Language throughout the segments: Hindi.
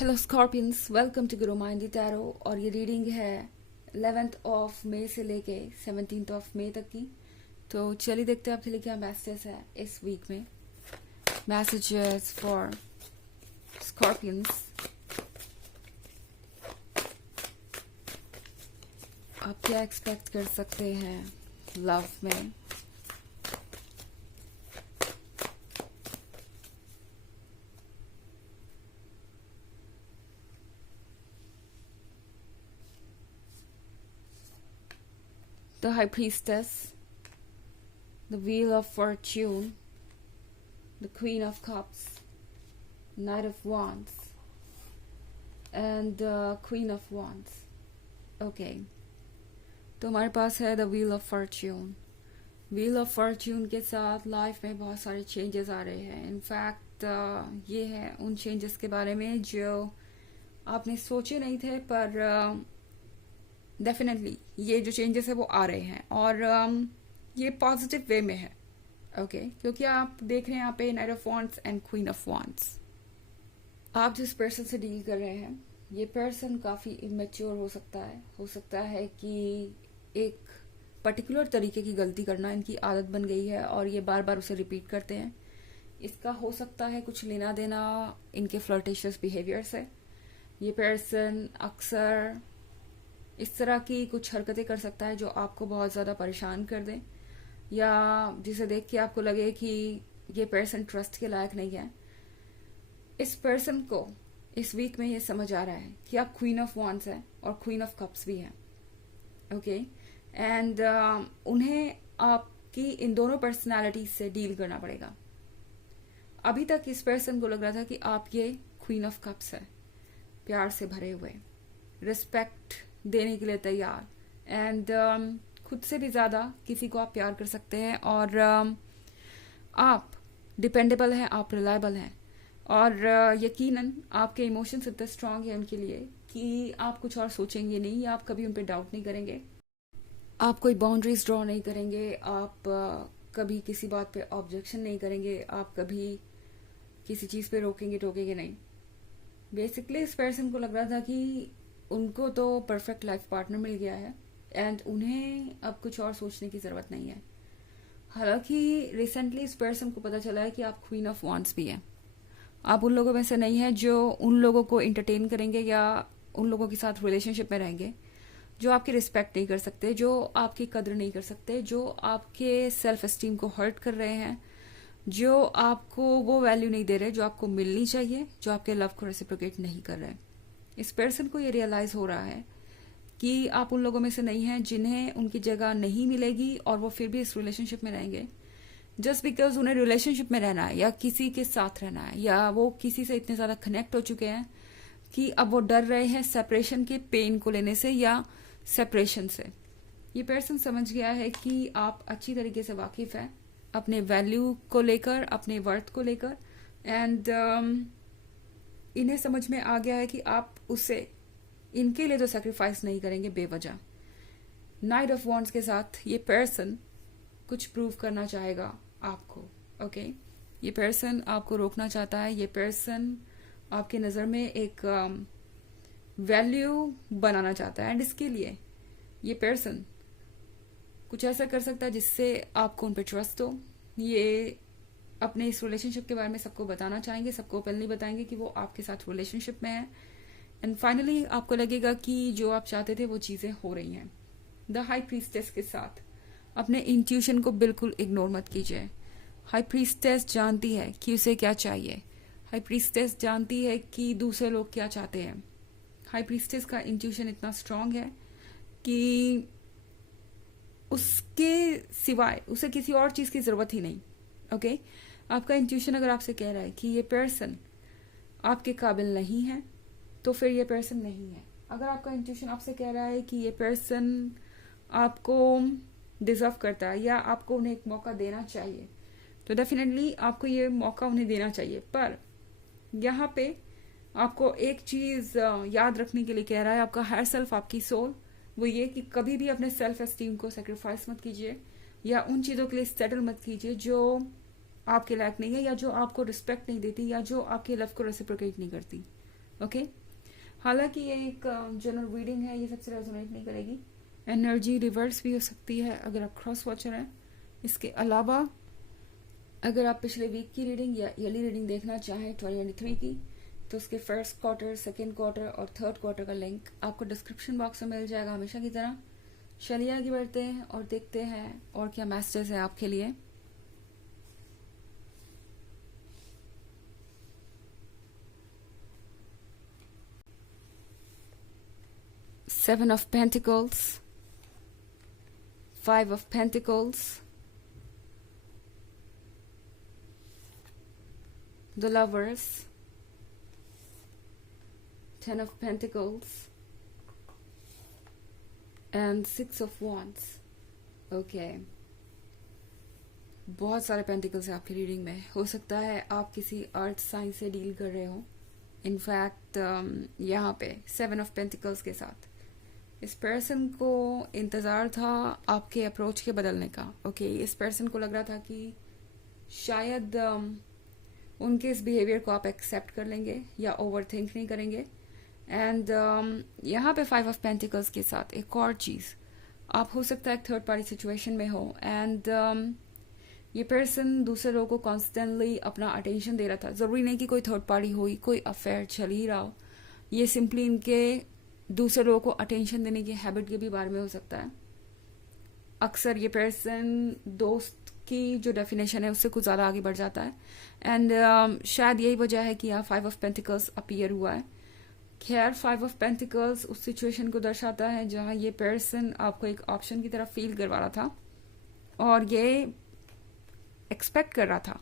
Hello Scorpions, welcome to Guru माइंडी tarot. और ये रीडिंग है 11th ऑफ मई से लेके 17th ऑफ मई तक की। तो चलिए देखते हैं आपके लिए क्या मैसेज है इस वीक में। Messages for scorpions. आप क्या एक्सपेक्ट कर सकते हैं लव में। The High Priestess, the Wheel of Fortune, the Queen of Cups, Knight of Wands, and the Queen of Wands. Okay. तो हमारे पास है the wheel of Fortune. Wheel of Fortune के साथ लाइफ में बहुत सारे चेंजेस आ रहे हैं। इनफैक्ट ये है उन चेंजेस के बारे में जो आपने सोचे नहीं थे, पर डेफिनेटली ये जो चेंजेस है वो आ रहे हैं और ये पॉजिटिव वे में है। ओके क्योंकि आप देख रहे हैं यहाँ पे night of wands and queen of wands. आप जिस पर्सन से डील कर रहे हैं ये पर्सन काफ़ी इमेच्योर हो सकता है कि एक पर्टिकुलर तरीके की गलती करना इनकी आदत बन गई है और ये बार बार उसे रिपीट करते हैं। इसका हो सकता है कुछ लेना देना इनके फ्लर्टेशियस बिहेवियर से। ये पर्सन अक्सर इस तरह की कुछ हरकतें कर सकता है जो आपको बहुत ज़्यादा परेशान कर दें या जिसे देख के आपको लगे कि ये पर्सन ट्रस्ट के लायक नहीं है। इस पर्सन को इस वीक में ये समझ आ रहा है कि आप क्वीन ऑफ वॉन्ड्स हैं और क्वीन ऑफ कप्स भी हैं। ओके एंड उन्हें आपकी इन दोनों पर्सनालिटी से डील करना पड़ेगा। अभी तक इस पर्सन को लग रहा था कि आप ये क्वीन ऑफ कप्स है, प्यार से भरे हुए, रिस्पेक्ट देने के लिए तैयार एंड खुद से भी ज़्यादा किसी को आप प्यार कर सकते हैं और आप डिपेंडेबल हैं, आप रिलायबल हैं और यकीनन आपके इमोशंस इतने स्ट्रांग हैं उनके लिए कि आप कुछ और सोचेंगे नहीं या आप कभी उन पर डाउट नहीं करेंगे। आप कोई बाउंड्रीज ड्रॉ नहीं करेंगे, आप कभी किसी बात पे ऑब्जेक्शन नहीं करेंगे, आप कभी किसी चीज़ पे रोकेंगे टोकेंगे नहीं। बेसिकली इस पर्सन को लग रहा था कि उनको तो परफेक्ट लाइफ पार्टनर मिल गया है एंड उन्हें अब कुछ और सोचने की ज़रूरत नहीं है। हालांकि रिसेंटली इस पर्सन को पता चला है कि आप क्वीन ऑफ वॉन्ड्स भी हैं। आप उन लोगों में से नहीं हैं जो उन लोगों को इंटरटेन करेंगे या उन लोगों के साथ रिलेशनशिप में रहेंगे जो आपकी रिस्पेक्ट नहीं कर सकते, जो आपकी कदर नहीं कर सकते, जो आपके सेल्फ एस्टीम को हर्ट कर रहे हैं, जो आपको वो वैल्यू नहीं दे रहे जो आपको मिलनी चाहिए, जो आपके लव को रेसिप्रोकेट नहीं कर रहे। इस पर्सन को ये रियलाइज हो रहा है कि आप उन लोगों में से नहीं हैं जिन्हें उनकी जगह नहीं मिलेगी और वो फिर भी इस रिलेशनशिप में रहेंगे जस्ट बिकॉज उन्हें रिलेशनशिप में रहना है या किसी के साथ रहना है, या वो किसी से इतने ज़्यादा कनेक्ट हो चुके हैं कि अब वो डर रहे हैं सेपरेशन के पेन को लेने से या सेपरेशन से। ये पर्सन समझ गया है कि आप अच्छी तरीके से वाकिफ हैं अपने वैल्यू को लेकर, अपने वर्थ को लेकर एंड इन्हें समझ में आ गया है कि आप उसे इनके लिए तो सेक्रीफाइस नहीं करेंगे बेवजह। नाइट ऑफ वॉन्ड्स के साथ ये पर्सन कुछ प्रूव करना चाहेगा आपको। ओके ये पर्सन आपको रोकना चाहता है। ये पर्सन आपके नज़र में एक वैल्यू बनाना चाहता है एंड इसके लिए ये पर्सन कुछ ऐसा कर सकता है जिससे आपको उन पर ट्रस्ट हो। ये अपने इस रिलेशनशिप के बारे में सबको बताना चाहेंगे, सबको ओपनली बताएंगे कि वो आपके साथ रिलेशनशिप में है एंड फाइनली आपको लगेगा कि जो आप चाहते थे वो चीज़ें हो रही हैं। द हाई प्रीस्टेस के साथ अपने इंट्यूशन को बिल्कुल इग्नोर मत कीजिए। हाई प्रीस्टेस जानती है कि उसे क्या चाहिए। हाई प्रीस्टेस जानती है कि दूसरे लोग क्या चाहते हैं। हाई प्रीस्टेस का इंट्यूशन इतना स्ट्रांग है कि उसके सिवाय उसे किसी और चीज़ की ज़रूरत ही नहीं। ओके आपका इंट्यूशन अगर आपसे कह रहा है कि ये पर्सन आपके काबिल नहीं है तो फिर ये पर्सन नहीं है। अगर आपका इंट्यूशन आपसे कह रहा है कि ये पर्सन आपको डिजर्व करता है या आपको उन्हें एक मौका देना चाहिए तो डेफिनेटली आपको ये मौका उन्हें देना चाहिए। पर यहाँ पे आपको एक चीज़ याद रखने के लिए कह रहा है आपका हायर सेल्फ, आपकी सोल, वो ये कि कभी भी अपने सेल्फ एस्टीम को सेक्रीफाइस मत कीजिए या उन चीज़ों के लिए सेटल मत कीजिए जो आपके लायक नहीं है या जो आपको रिस्पेक्ट नहीं देती या जो आपके लव को रेसिप्रोकेट नहीं करती। ओके। हालांकि ये एक जनरल रीडिंग है, ये सबसे रेजोनेट नहीं करेगी। एनर्जी रिवर्स भी हो सकती है अगर आप क्रॉस वॉचर हैं। इसके अलावा अगर आप पिछले वीक की रीडिंग या ईयरली रीडिंग देखना चाहें 2023 की, तो उसके फर्स्ट क्वार्टर, सेकेंड क्वार्टर और थर्ड क्वार्टर का लिंक आपको डिस्क्रिप्शन बॉक्स में मिल जाएगा हमेशा की तरह। चलिए आगे बढ़ते हैं और देखते हैं और क्या मैसेजेस है आपके लिए। Seven of Pentacles, Five of Pentacles, the Lovers, Ten of Pentacles and Six of Wands. Okay. बहुत सारे पेंटिकल्स है आपकी रीडिंग में। हो सकता है आप किसी अर्थ साइन से डील कर रहे हो। इनफैक्ट यहाँ पे सेवन ऑफ पेंटिकल्स के साथ इस पर्सन को इंतज़ार था आपके अप्रोच के बदलने का। ओके, इस पर्सन को लग रहा था कि शायद उनके इस बिहेवियर को आप एक्सेप्ट कर लेंगे या ओवर थिंक नहीं करेंगे। एंड यहाँ पे फाइव ऑफ पेंटिकल्स के साथ एक और चीज़, आप हो सकता है एक थर्ड पार्टी सिचुएशन में हो एंड ये पर्सन दूसरे लोगों को कॉन्स्टेंटली अपना अटेंशन दे रहा था। ज़रूरी नहीं कि कोई थर्ड पार्टी हो, कोई अफेयर चल ही रहा हो, ये सिंपली इनके दूसरे लोगों को अटेंशन देने की हैबिट के भी बारे में हो सकता है। अक्सर ये पर्सन दोस्त की जो डेफिनेशन है उससे कुछ ज़्यादा आगे बढ़ जाता है एंड शायद यही वजह है कि यहाँ फाइव ऑफ पेंटिकल्स अपीयर हुआ है। खैर, फाइव ऑफ पेंटिकल्स उस सिचुएशन को दर्शाता है जहाँ ये पर्सन आपको एक ऑप्शन की तरफ फील करवा रहा था और ये एक्सपेक्ट कर रहा था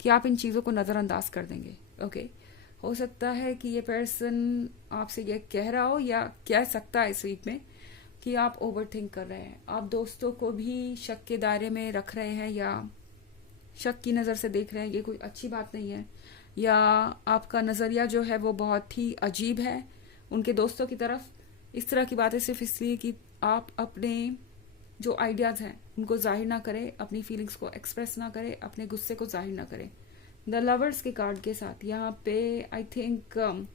कि आप इन चीज़ों को नज़रअंदाज कर देंगे। ओके, हो सकता है कि ये पर्सन आपसे ये कह रहा हो या कह सकता है इस वीक में कि आप ओवर थिंक कर रहे हैं, आप दोस्तों को भी शक के दायरे में रख रहे हैं या शक की नज़र से देख रहे हैं। ये कोई अच्छी बात नहीं है, या आपका नज़रिया जो है वो बहुत ही अजीब है उनके दोस्तों की तरफ। इस तरह की बातें सिर्फ इसलिए कि आप अपने जो आइडियाज़ हैं उनको जाहिर ना करें, अपनी फीलिंग्स को एक्सप्रेस ना करें, अपने गुस्से को जाहिर ना करें। द लवर्स के कार्ड के साथ यहाँ पे आई थिंक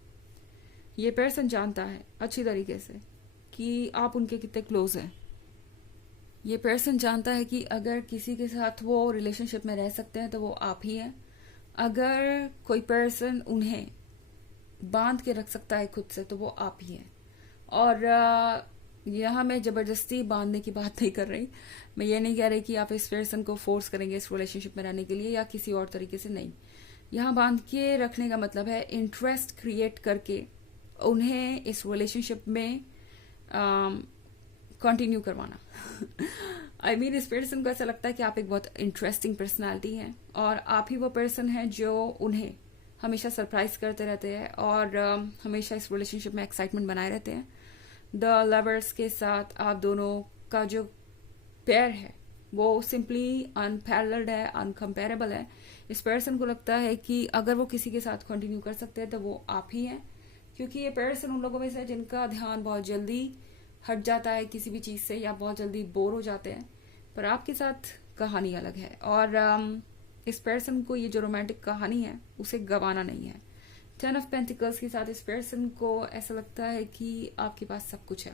ये पर्सन जानता है अच्छी तरीके से कि आप उनके कितने क्लोज हैं। ये पर्सन जानता है कि अगर किसी के साथ वो रिलेशनशिप में रह सकते हैं तो वो आप ही हैं। अगर कोई पर्सन उन्हें बांध के रख सकता है खुद से तो वो आप ही हैं। और यहाँ मैं ज़बरदस्ती बांधने की बात नहीं कर रही, मैं ये नहीं कह रही कि आप इस पर्सन को फोर्स करेंगे इस रिलेशनशिप में रहने के लिए या किसी और तरीके से, नहीं। यहाँ बांध के रखने का मतलब है इंटरेस्ट क्रिएट करके उन्हें इस रिलेशनशिप में कंटिन्यू करवाना। आई मीन इस पर्सन को ऐसा लगता है कि आप एक बहुत इंटरेस्टिंग पर्सनालिटी हैं और आप ही वो पर्सन है जो उन्हें हमेशा सरप्राइज करते रहते हैं और हमेशा इस रिलेशनशिप में एक्साइटमेंट बनाए रहते हैं। द लवर्स के साथ आप दोनों का जो पेयर है वो सिंपली अनपैरेलल्ड है, अनकम्पेरेबल है। इस पर्सन को लगता है कि अगर वो किसी के साथ कंटिन्यू कर सकते हैं तो वो आप ही हैं, क्योंकि ये पर्सन उन लोगों में से है जिनका ध्यान बहुत जल्दी हट जाता है किसी भी चीज़ से या बहुत जल्दी बोर हो जाते हैं। पर आपके साथ कहानी अलग है और इस पर्सन को ये जो रोमांटिक कहानी है उसे गंवाना नहीं है। टेन ऑफ पेंटिकल्स के साथ इस पर्सन को ऐसा लगता है कि आपके पास सब कुछ है।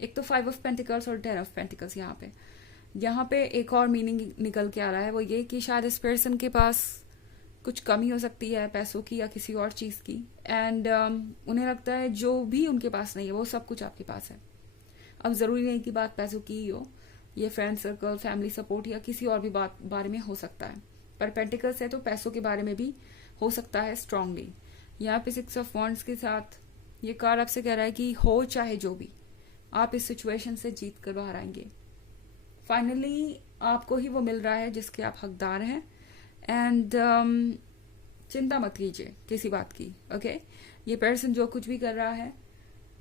एक तो फाइव ऑफ पेंटिकल्स और टेन ऑफ पेंटिकल्स यहाँ पे एक और मीनिंग निकल के आ रहा है, वो ये कि शायद इस पर्सन के पास कुछ कमी हो सकती है पैसों की या किसी और चीज़ की एंड उन्हें लगता है जो भी उनके पास नहीं है वो सब कुछ आपके पास है। अब ज़रूरी नहीं कि बात पैसों की ही हो, ये फ्रेंड सर्कल, फैमिली सपोर्ट या किसी और भी बात बारे में हो सकता है, पर पेंटिकल्स है तो पैसों के बारे में भी हो सकता है स्ट्रांगली। यहाँ पे सिक्स ऑफ वॉन्ड्स के साथ ये कार्ड आपसे कह रहा है कि हो चाहे जो भी, आप इस सिचुएशन से जीत कर बाहर आएंगे। फाइनली आपको ही वो मिल रहा है जिसके आप हकदार हैं एंड चिंता मत कीजिए किसी बात की। ओके, ये पर्सन जो कुछ भी कर रहा है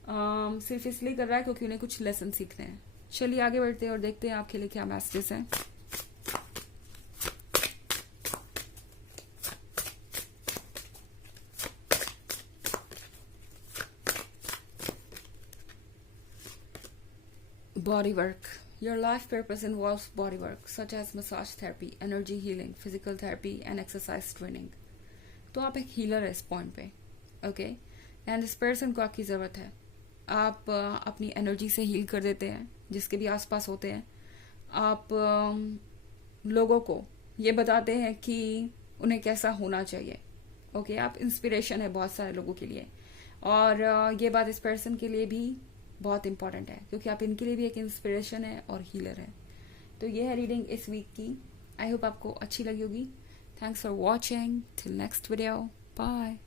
सिर्फ इसलिए कर रहा है क्योंकि उन्हें कुछ लेसन सीखने हैं। चलिए आगे बढ़ते हैं और देखते हैं आपके लिए क्या मैसेजेस हैं। Body work. Your life purpose involves body work such as massage therapy, energy healing, physical therapy and exercise training. तो आप एक हीलर है इस पॉइंट पे। ओके, एंड इस पर्सन को आपकी ज़रूरत है। आप अपनी एनर्जी से हील कर देते हैं जिसके भी आसपास होते हैं। आप लोगों को ये बताते हैं कि उन्हें कैसा होना चाहिए। ओके, आप इंस्पिरेशन है बहुत सारे लोगों के लिए। और ये बात इस पर्सन के लिए भी बहुत इंपॉर्टेंट है क्योंकि आप इनके लिए भी एक इंस्पिरेशन है और हीलर है। तो ये है रीडिंग इस वीक की। आई होप आपको अच्छी लगी होगी। Thanks for watching. Till next video, bye.